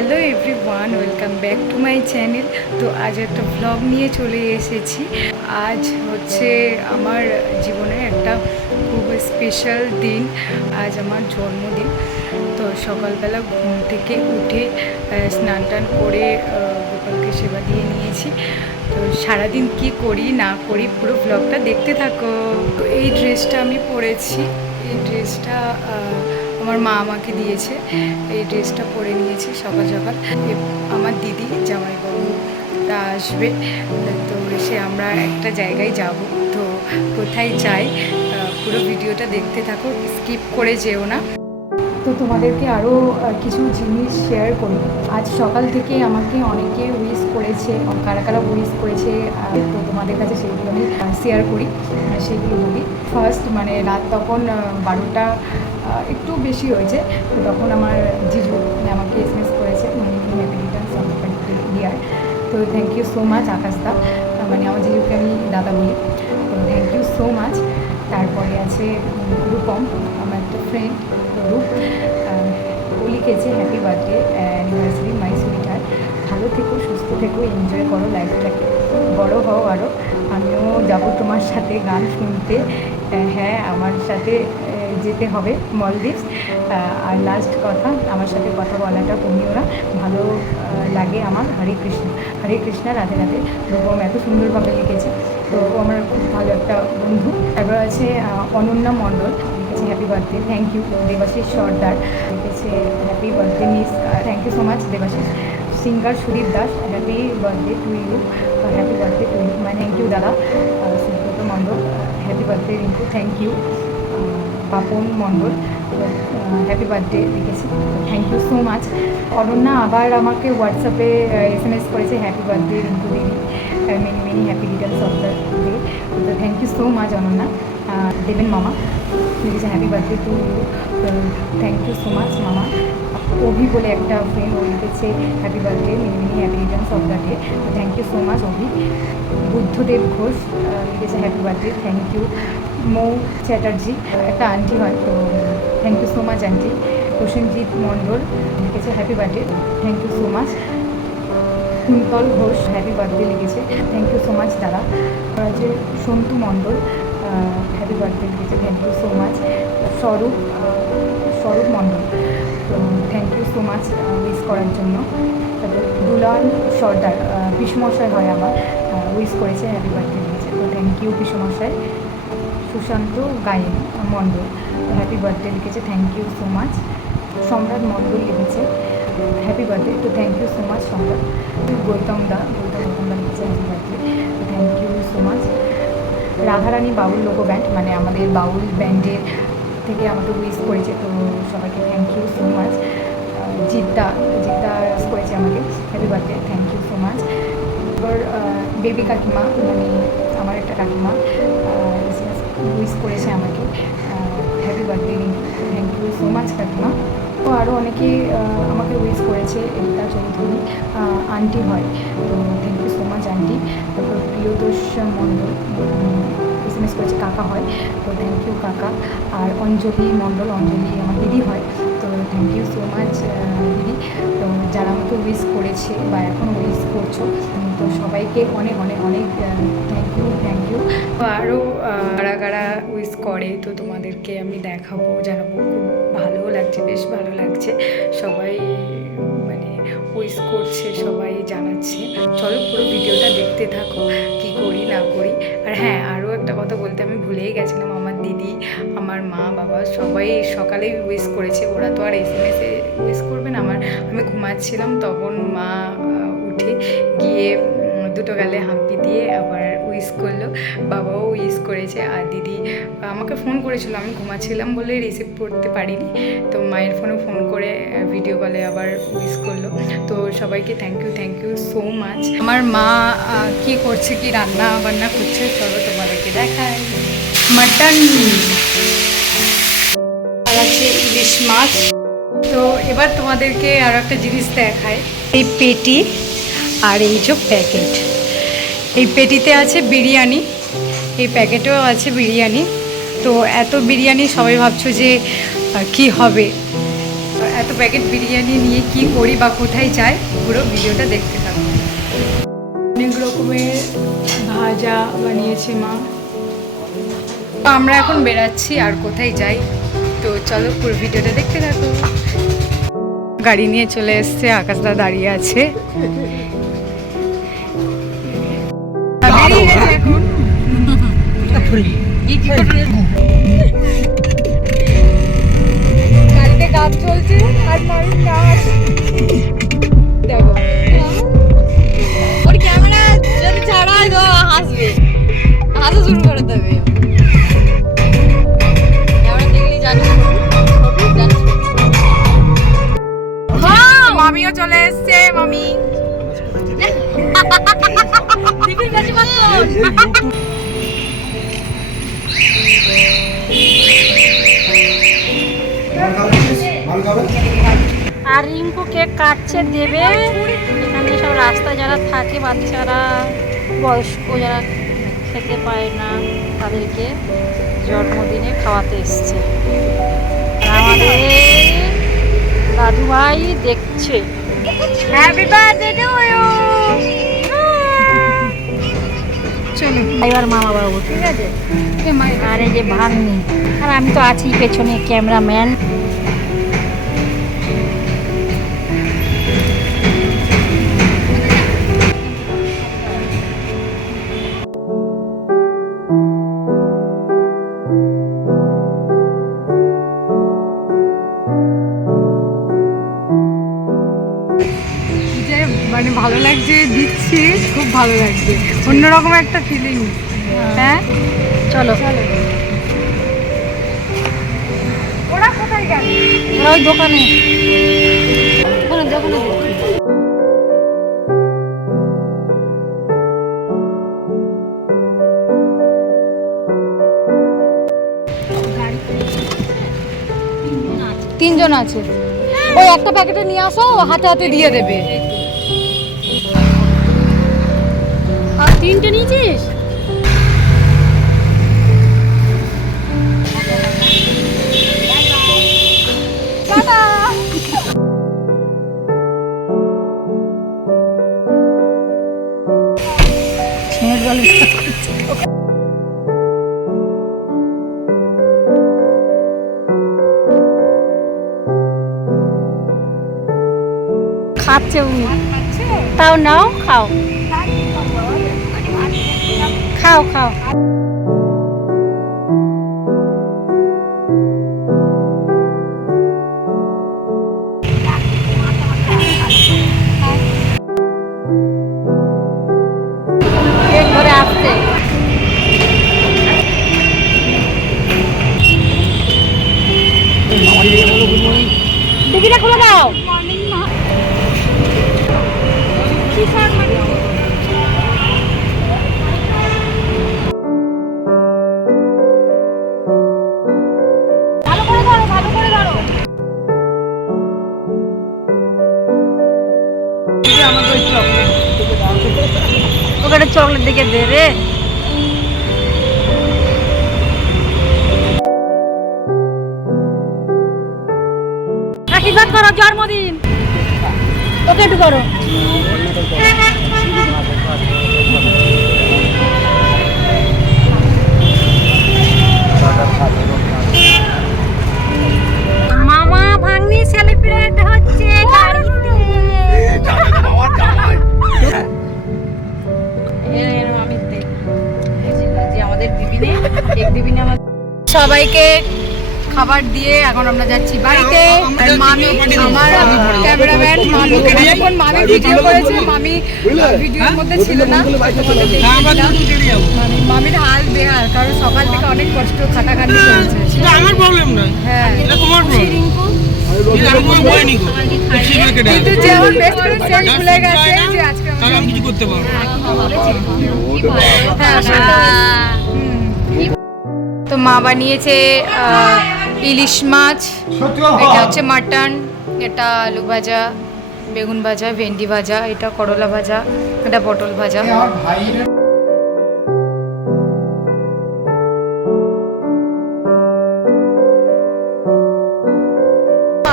Hello everyone, welcome back to my channel. তো আজ একটা ভ্লগ নিয়ে চলে এসেছি। আজ হচ্ছে আমার জীবনের একটা খুব স্পেশাল দিন। আজ আমার জন্মদিন। তো সকালবেলা ঘুম থেকে উঠে স্নান টান করে গোপালকে সেবা দিয়ে নিয়েছি। তো সারাদিন কি করি না করি পুরো ভ্লগটা দেখতে থাকো। তো এই ড্রেসটা আমি পরেছি। এই ড্রেসটা আমার মা আমাকে দিয়েছে। এই ড্রেসটা পরে নিয়েছি সকাল সকাল। আমার দিদি জামাইবাবুটা আসবে, তো এসে আমরা একটা জায়গায় যাব। তো কোথায় যাই পুরো ভিডিওটা দেখতে থাকো, স্কিপ করে যেও না। তো তোমাদেরকে আরও কিছু জিনিস শেয়ার করি। আজ সকাল থেকে আমাকে অনেকে উইশ করেছে, কারা কারা উইশ করেছে, তো তোমাদের কাছে সেইগুলো আমি শেয়ার করি, সেইগুলো বলি। ফার্স্ট রাত তখন 12টা একটু বেশি হয়েছে। তো তখন আমার জিজু আমাকে এসএমএস করেছে, happy returns of the year. তো থ্যাংক ইউ সো মাচ আকাশদা, আমার জিজুকে আমি দাদা বলি। তো থ্যাংক ইউ সো মাচ। তারপরে আছে রূপম, আমার একটা ফ্রেন্ড রূপ, ও লিখেছে হ্যাপি বার্থডে অ্যানিভার্সারি মাই সুইটহার্ট, ভালো থেকো, সুস্থ থেকো, এনজয় করো লাইফটাকে, বড়ো হও আরও, আমিও যাবো তোমার সাথে গান শুনতে। হ্যাঁ, আমার সাথে যেতে হবে মলদ্বীপস। আর লাস্ট কথা, আমার সাথে কথা বলাটা কমিও না, ভালো লাগে আমার। হরে কৃষ্ণ, হরে কৃষ্ণ, রাধে রাধে। রূপম এত সুন্দরভাবে লিখেছে, তো ও আমার খুব ভালো একটা বন্ধু। তারপর আছে অনন্যা মণ্ডল, লিখেছে happy birthday, thank you. Debashis Sardar লিখেছে happy birthday miss, thank you so much Debashis. Singer Sudip Das, happy birthday to you, happy birthday to you, thank you দাদা। Subrata Mondal, happy birthday Rinku, thank you. Papon Mondal, happy birthday লিখেছি, thank you so much. Ananya আবার আমাকে হোয়াটসঅ্যাপে SMS করেছে happy birthday Rinku দিদি, many many happy returns of the day. তো thank you so much Ananya. Deben মামা লিখেছে happy birthday to you, thank you so much মামা। অভি বলে একটা ফ্রেন্ড, ও লিখেছে happy birthday many many happy returns of the day, thank you so much Abhi. Buddhadeb Ghosh লিখেছে happy birthday, thank you. Mou Chatterjee, একটা আন্টি হয়, তো thank you so much aunty. Prosenjit Mondal লিখেছে happy birthday, thank you so much. Kuntal Ghosh happy birthday লিখেছে, thank you so much দাদা। আছে Santu Mondal, happy birthday লিখেছে, thank you so much. Swarup Swarup Mondal, তো thank you so much wish করার জন্য। তারপর দুলাল সর্দার, পিসমশাই হয় আমার, উইশ করেছে, হ্যাপি বার্থডে লিখেছে, তো থ্যাংক ইউ পিসমশাই। সুশান্ত গায়েন মণ্ডল, হ্যাপি বার্থডে লিখেছে, thank you so much. Samrat Mondal লিখেছে হ্যাপি বার্থডে, তো thank you so much Samrat. Goutam দা লিখেছে হ্যাপি বার্থডে, তো thank you so much. Radharani Baul Loko band, আমাদের বাউল ব্যান্ডের থেকে আমাকে উইশ করেছে, তো সবাইকে থ্যাংক ইউ সো মাচ। জিদ্দা করেছে আমাকে happy birthday, thank you so much. এবার বেবি কাকিমা, আমার একটা কাকিমা উইশ করেছে আমাকে happy birthday, thank you so much কাকিমা। তো আরও অনেকে আমাকে উইশ করেছে, এরিকা চৌধুরী আন্টি হয়, তো thank you so much aunty. তারপর প্রিয়তোষ মণ্ডল এসএমএস করেছে কাকা হয়, তো থ্যাংক ইউ কাকা। আর অঞ্জলি মণ্ডল, অঞ্জলি আমার দিদি হয়, তো থ্যাংক ইউ সো মাচ দিদি। তো যারা আমাকে উইশ করেছে বা এখনও উইশ করছো, তো সবাইকে অনেক অনেক অনেক থ্যাংক ইউ। তো আরও কারা কারা উইশ করে, তো তোমাদেরকে আমি জানাবো। খুব ভালো লাগছে, বেশ ভালো লাগছে, সবাই উইশ করছে, সবাই জানাচ্ছে। চলো পুরো ভিডিওটা দেখতে থাকো, কি করি না করি। আর হ্যাঁ, আরও একটা কথা বলতে আমি ভুলেই গেছিলাম, আমার দিদি, আমার মা বাবা সবাই সকালেই উইশ করেছে। ওরা তো আর এসএমএসে উইশ করবে না, আমি ঘুমাচ্ছিলাম, তখন মা উঠে গিয়ে দুটো গালে হাম্পি দিয়ে আবার উইশ করলো, বাবাও উইশ করেছে। আর দিদি আমাকে ফোন করেছিল, আমি ঘুমাচ্ছিলাম বলে রিসিভ করতে পারিনি, তো মায়ের ফোনে ফোন করে ভিডিও কলে আবার উইশ করলো। তো সবাইকে থ্যাংক ইউ সো মাচ। আমার মা কি করছে, কি রান্না বান্না করছে, চলো তোমাদেরকে দেখাই। মাটন আর আছে ইলিশ মাছ। তো এবার তোমাদেরকে আর একটা জিনিস দেখায়, এই পেটি আর এই যে প্যাকেট। এই পেটিতে আছে বিরিয়ানি, এই প্যাকেটেও আছে বিরিয়ানি। তো এত বিরিয়ানি, সবাই ভাবছো যে কি হবে, এত এত প্যাকেট বিরিয়ানি নিয়ে কি করি বা কোথায় যাই, পুরো ভিডিওটা দেখতে থাকো। অনেক রকমের ভাজা বানিয়েছে মা। তো আমরা এখন বেরাচ্ছি, আর কোথায় যাই তো চলো পুরো ভিডিওটা দেখতে থাকো। গাড়ি নিয়ে চলে এসছে, আকাশদা দাঁড়িয়ে আছে। গাড়িতে গান চলছে আর মামির নাচ। দেখো ওর ক্যামেরা যদি ছাড়া হয় তো হাসবে, হাসা শুরু করে দেবে। ক্যামেরা দেখলেই জানি মামিও চলে এসছে। মামি আর রিঙ্কু কেক কাটছে দেবে। এখানে সব রাস্তায় যারা থাকে বাচ্চারা, বয়স্ক যারা খেতে পায় না, তাদেরকে জন্মদিনে খাওয়াতে এসছে। আমাদের দাদু ভাই দেখছে। Happy birthday to you. চলো এবার মামা বাবু, ঠিক আছে? আর এই যে ভাগ্নি, আর আমি তো আছি পেছনে ক্যামেরাম্যান। মানে ভালো লাগছে, দিচ্ছি, খুব ভালো লাগছে, অন্যরকম একটা ফিলিং। হ্যাঁ চলো চলো। ওরা কোথায় গেল? ওরা ওই দোকানে, দোকানে দোকানে তিনজন আছে। ওই একটা প্যাকেটে নিয়ে আসো, হাতে হাতে দিয়ে দেবে। আর তিনটে নিয়েছিস? খাচ্ছে উনি, তাও নাও, খাও খাও খাও। পেট ভরে আসছে। টিকিটা খুলে দাও। ভালো করে ধরো, ভালো করে ধরো। আমাকে ওই চকলেট থেকে দাও। ওকে একটা চকলেট দেখে দে রে। আশীর্বাদ করো, জন্মদিন। ওকে একটু করো। মামা ভাগ্নি সেলিব্রেট হচ্ছে গাড়িতে। সবাইকে খাবার দিয়ে এখন আমরা যাচ্ছি বাড়িতে। আর মামি, আমার ক্যামেরাম্যান মামি, এখন মামি ভিডিও করেছে। মামি ভিডিওর মধ্যে ছিল না, মামির হাল বেহাল, কারণ সকাল থেকে অনেক কষ্ট খাটাখাটি করেছে। আমার প্রবলেম নয়, হ্যাঁ, এটা তোমার প্রবলেম। কিন্তু যে আমার বেস্ট ফ্রেন্ড সে ভুলে গেছে যে আজকে তাহলে আমি কিছু করতে পারবো। তো মা বানিয়েছে ইলিশ মাছ, এটা হচ্ছে মাটন, এটা আলু ভাজা, বেগুন ভাজা, ভেন্ডি ভাজা, এটা করলা ভাজা, এটা পটল ভাজা।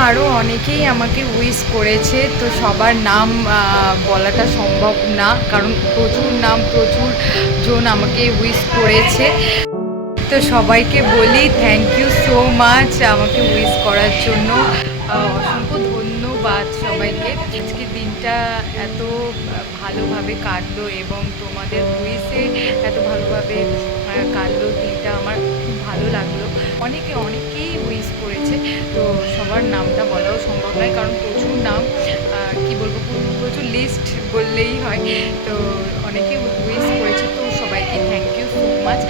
আরও অনেকেই আমাকে উইশ করেছে, তো সবার নাম বলাটা সম্ভব না, কারণ প্রচুর জন আমাকে উইশ করেছে। তো সবাইকে বলি থ্যাংক ইউ সো মাচ আমাকে উইশ করার জন্য, অসংখ্য ধন্যবাদ সবাইকে। আজকে দিনটা এত ভালোভাবে কাটলো এবং তোমাদের উইশে এত ভালোভাবে কাটলো দিনটা, আমার খুব ভালো লাগলো। অনেকেই উইশ করেছে, তো সবার নামটা বলাও সম্ভব নয়, কারণ প্রচুর নাম, কি বলবো, প্রচুর লিস্ট বললেই হয়। তো অনেকেই উইশ করেছে, তো সবাইকে থ্যাংক ইউ সো মাচ।